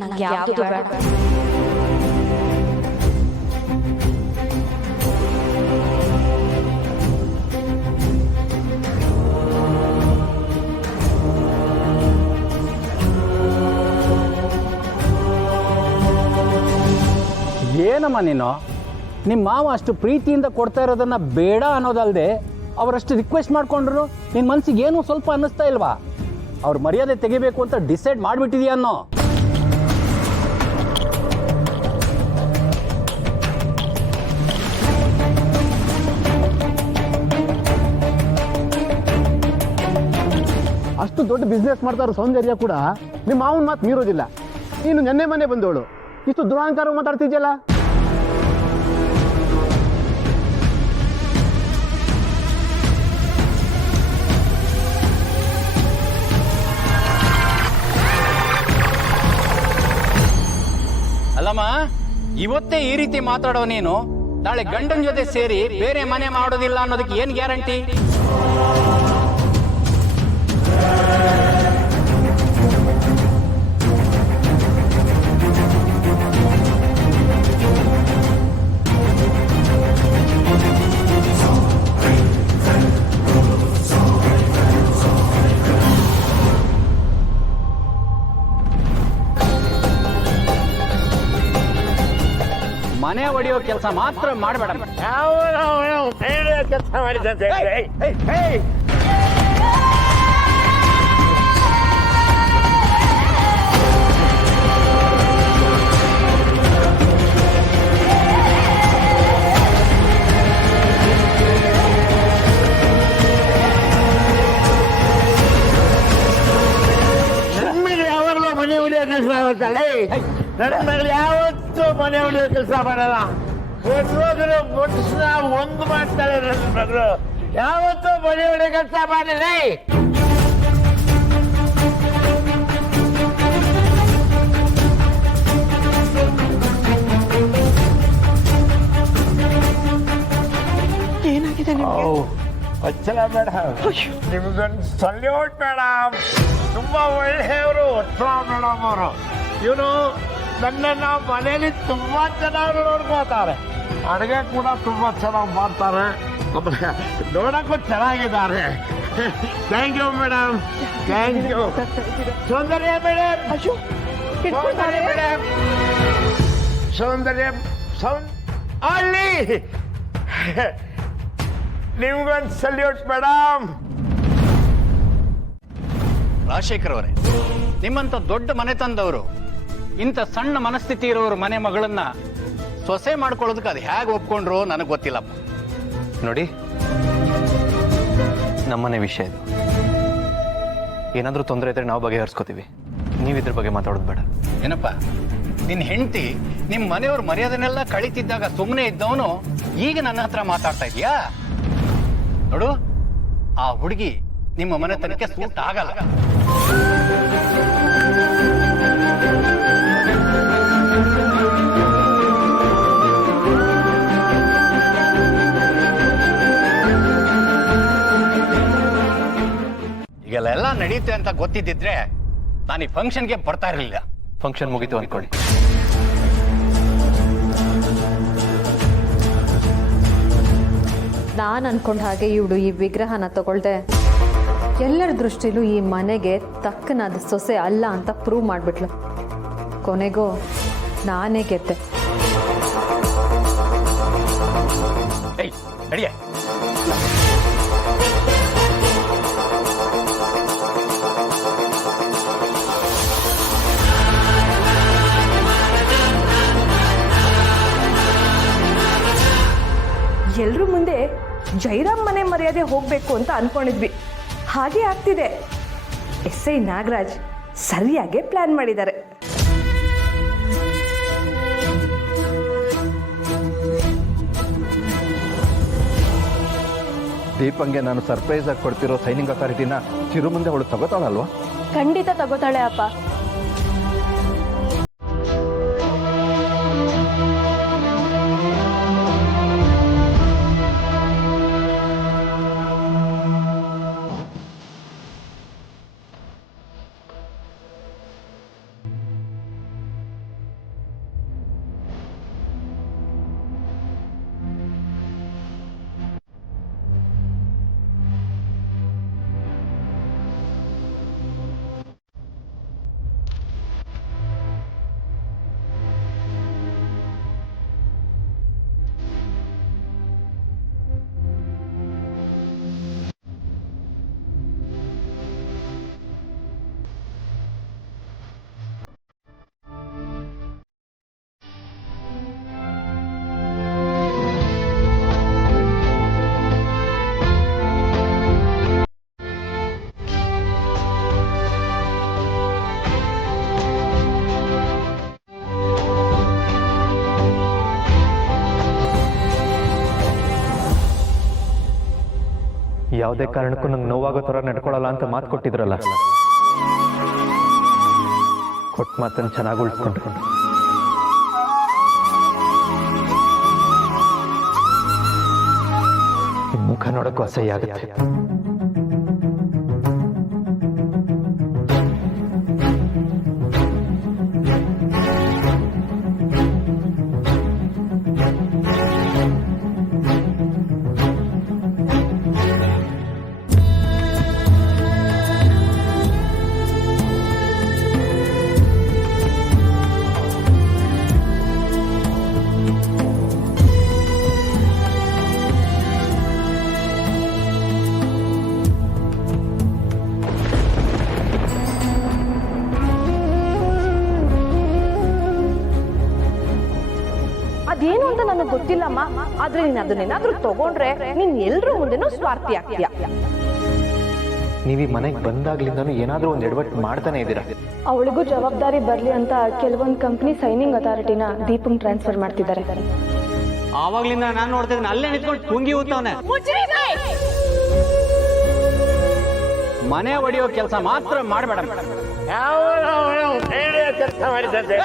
ನಂಗೆ ಯಾವುದು ಬೇಡ. ಏನಮ್ಮ ನೀನು ನಿಮ್ಮ ಮಾವ ಅಷ್ಟು ಪ್ರೀತಿಯಿಂದ ಕೊಡ್ತಾ ಇರೋದನ್ನ ಬೇಡ ಅನ್ನೋದಲ್ಲದೆ ಅವರಷ್ಟು ರಿಕ್ವೆಸ್ಟ್ ಮಾಡ್ಕೊಂಡ್ರು ನಿನ್ನ ಮನಸ್ಸಿಗೆ ಏನು ಸ್ವಲ್ಪ ಅನ್ನಿಸ್ತಾ ಇಲ್ವಾ? ಅವ್ರ ಮರ್ಯಾದೆ ತೆಗಿಬೇಕು ಅಂತ ಡಿಸೈಡ್ ಮಾಡಿಬಿಟ್ಟಿದೀಯ ಅನ್ನೋ. ಅಷ್ಟು ದೊಡ್ಡ ಬಿಸ್ನೆಸ್ ಮಾಡ್ತಾ ಇರೋ ಸೌಂದರ್ಯ ಕೂಡ ನಿಮ್ಮ ಮಾವನ ಮಾತು ಮೀರೋದಿಲ್ಲ. ನೀನು ನೆನ್ನೆ ಮನೆ ಬಂದವಳು, ಇಷ್ಟು ದುರಹಂಕಾರ ಮಾತಾಡ್ತಿದ್ಯಲ್ಲ. ಅಲ್ಲಮ್ಮ, ಇವತ್ತೇ ಈ ರೀತಿ ಮಾತಾಡೋ ನೀನು ನಾಳೆ ಗಂಡನ ಜೊತೆ ಸೇರಿ ಬೇರೆ ಮನೆ ಮಾಡೋದಿಲ್ಲ ಅನ್ನೋದಕ್ಕೆ ಏನು ಗ್ಯಾರಂಟಿ? ಮನೆ ಒಡೆಯೋ ಕೆಲಸ ಮಾತ್ರ ಮಾಡಬೇಡ. ಕೆಲಸ ಮಾಡಿದಂತೆ ನಮ್ಮೇಲೆ ಯಾವಾಗಲೂ ಮನೆ ಉಳಿಯೋ ಕೆಲಸ ಆಗುತ್ತಲ್ಲ. ನನ್ನ ಮಗಳು ಯಾವತ್ತೂ ಮನೆ ಉಳಿಯೋ ಕೆಲಸ ಮಾಡಲ್ಲ. ಒಟ್ಟೋದ್ರು ಮುಟ್ಟಿಸ್ನ ಒಂದು ಮಾಡ್ತಾಳೆ. ನನ್ನ ಮಗಳು ಯಾವತ್ತೂ ಮನೆ ಉಳಿಯೋ ಕೆಲಸ ಮಾಡಲ್ಲ. ಏನಾಗಿದೆ ನಿಮ್ಗೆ? ಅಚ್ಚಲ ಮೇಡಮ್, ನಿಮ್ಗೊಂದು ಸಲ್ಯೂಟ್ ಮೇಡಮ್. ತುಂಬಾ ಒಳ್ಳೆಯವರು ಅಚ್ಚಲ ಮೇಡಮ್ ಅವರು. ಇವನು ನನ್ನನ್ನು ಮನೇಲಿ ತುಂಬಾ ಚೆನ್ನಾಗಿ ನೋಡ್ಕೋತಾರೆ. ಅಡುಗೆ ಕೂಡ ತುಂಬಾ ಚೆನ್ನಾಗಿ ಮಾಡ್ತಾರೆ. ನೋಡಕ್ಕೂ ಚೆನ್ನಾಗಿದ್ದಾರೆ. Thank you madam, thank you. Soundarya madam, Soundarya madam, Soundarya ಅಲ್ಲಿ ನಿಮ್ಗೊಂದು ಸಲ್ಯೂಟ್ ಮೇಡಮ್. ರಾಜಶೇಖರ್ ಅವರೇ, ನಿಮ್ಮಂತ ದೊಡ್ಡ ಮನೆ ತಂದವರು ಇಂಥ ಸಣ್ಣ ಮನಸ್ಥಿತಿ ಇರೋರು ಮನೆ ಮಗಳನ್ನ ಸೊಸೆ ಮಾಡ್ಕೊಳ್ಳೋದಕ್ಕೆ ಅದು ಹೇಗೆ ಒಪ್ಕೊಂಡ್ರು ನನಗೆ ಗೊತ್ತಿಲ್ಲಪ್ಪ. ನೋಡಿ, ನಮ್ಮನೆ ವಿಷಯ ಇದು. ಏನಾದರೂ ತೊಂದರೆ ಇದ್ರೆ ನಾವು ಬಗೆಹರಿಸ್ಕೋತೀವಿ. ನೀವಿದ್ರ ಬಗ್ಗೆ ಮಾತಾಡೋದು ಬೇಡ. ಏನಪ್ಪ, ನಿನ್ನ ಹೆಂಡತಿ ನಿಮ್ಮ ಮನೆಯವ್ರ ಮರ್ಯಾದೆನೆಲ್ಲ ಕಳೀತಿದ್ದಾಗ ಸುಮ್ಮನೆ ಇದ್ದವನು ಈಗ ನನ್ನ ಹತ್ರ ಮಾತಾಡ್ತಾ ಇದೀಯಾ? ನೋಡು, ಆ ಹುಡುಗಿ ನಿಮ್ಮ ಮನೆತನಕ್ಕೆ ಸೂಟ್ ಆಗಲ್ಲ. ಈಗೆಲ್ಲ ನಡೀತೆ ಅಂತ ಗೊತ್ತಿದ್ದಿದ್ರೆ ನಾನು ಈ ಫಂಕ್ಷನ್ಗೆ ಬರ್ತಾ ಇರಲಿಲ್ಲ. ಫಂಕ್ಷನ್ ಮುಗೀತು ಅನ್ಕೊಳ್ಳಿ. ನಾನು ಅನ್ಕೊಂಡ ಹಾಗೆ ಇವಳು ಈ ವಿಗ್ರಹನ ತಗೊಳ್ದೆ ಎಲ್ಲರ ದೃಷ್ಟಿಲೂ ಈ ಮನೆಗೆ ತಕ್ಕನಾದ ಸೊಸೆ ಅಲ್ಲ ಅಂತ ಪ್ರೂವ್ ಮಾಡಿಬಿಟ್ಲು. ಕೊನೆಗೂ ನಾನೇ ಗೆದ್ದೆ. ನಡಿಯ. ಎಲ್ರೂ ಮುಂದೆ ಜೈರಾಮ್ ಮನೆ ಮರ್ಯಾದೆ ಹೋಗ್ಬೇಕು ಅಂತ ಅನ್ಕೊಂಡಿದ್ವಿ. ಹಾಗೆ ಆಗ್ತಿದೆ. SI ನಾಗರಾಜ್ ಸರಿಯಾಗಿ ಪ್ಲಾನ್ ಮಾಡಿದ್ದಾರೆ. ದೀಪಂಗೆ ನಾನು ಸರ್ಪ್ರೈಸ್ ಆಗಿ ಕೊಡ್ತಿರೋ ಸೈನಿಂಗ್ ಅಥಾರಿಟಿನ ಚಿರು ಮುಂದೆ ಅವಳು ತಗೋತಾಳಲ್ವಾ? ಖಂಡಿತ ತಗೋತಾಳೆ ಅಪ್ಪ. ಯಾವುದೇ ಕಾರಣಕ್ಕೂ ನಂಗೆ ನೋವಾಗೋ ಥರ ನಡ್ಕೊಳ್ಳಲ್ಲ ಅಂತ ಮಾತು ಕೊಟ್ಟಿದ್ರಲ್ಲ, ಕೊಟ್ಟ ಮಾತನ್ನು ಚೆನ್ನಾಗಿ ಉಳಿಸ್ಕೊಂಡ್ರು. ನಿಮ್ ಮುಖ ನೋಡಕ್ಕೂ ಅಸಹ್ಯ ಆಗುತ್ತೆ. ಅದೇನು ಅಂತ ನನಗೆ ಗೊತ್ತಿಲ್ಲಮ್ಮ, ಆದ್ರೆ ನೀನ್ ಅದನ್ನೇನಾದ್ರೂ ತಗೊಂಡ್ರೆ ನೀನ್ ಎಲ್ರ ಮುಂದೆನೂ ಸ್ವಾರ್ಥಿ ಆಗ್ತೀಯ. ನೀವು ಈ ಮನೆಗೆ ಬಂದಾಗ್ಲಿಂದನೂ ಏನಾದರೂ ಒಂದು ಎಡವಟ್ಟು ಮಾಡ್ತಾನೆ ಇದ್ದೀರಾ. ಅವಳಿಗೂ ಜವಾಬ್ದಾರಿ ಬರಲಿ ಅಂತ ಕೆಲವೊಂದು ಕಂಪ್ನಿ ಸೈನಿಂಗ್ ಅಥಾರಿಟಿನ ದೀಪಂಗ್ ಟ್ರಾನ್ಸ್ಫರ್ ಮಾಡ್ತಿದ್ದಾರೆ. ಆವಾಗ್ಲಿಂದ ನಾನು ನೋಡ್ತಿದ್ದೀನಿ, ಅಲ್ಲೇ ನಿಂತ್ಕೊಂಡು ಪುಂಗಿ ಊತವನೆ. ಮನೆ ಒಡೆಯೋ ಕೆಲಸ ಮಾತ್ರ ಮಾಡಬೇಡ. ಯಾವ ಕೆಲಸ ಮಾಡಿದ್ದಂತೆ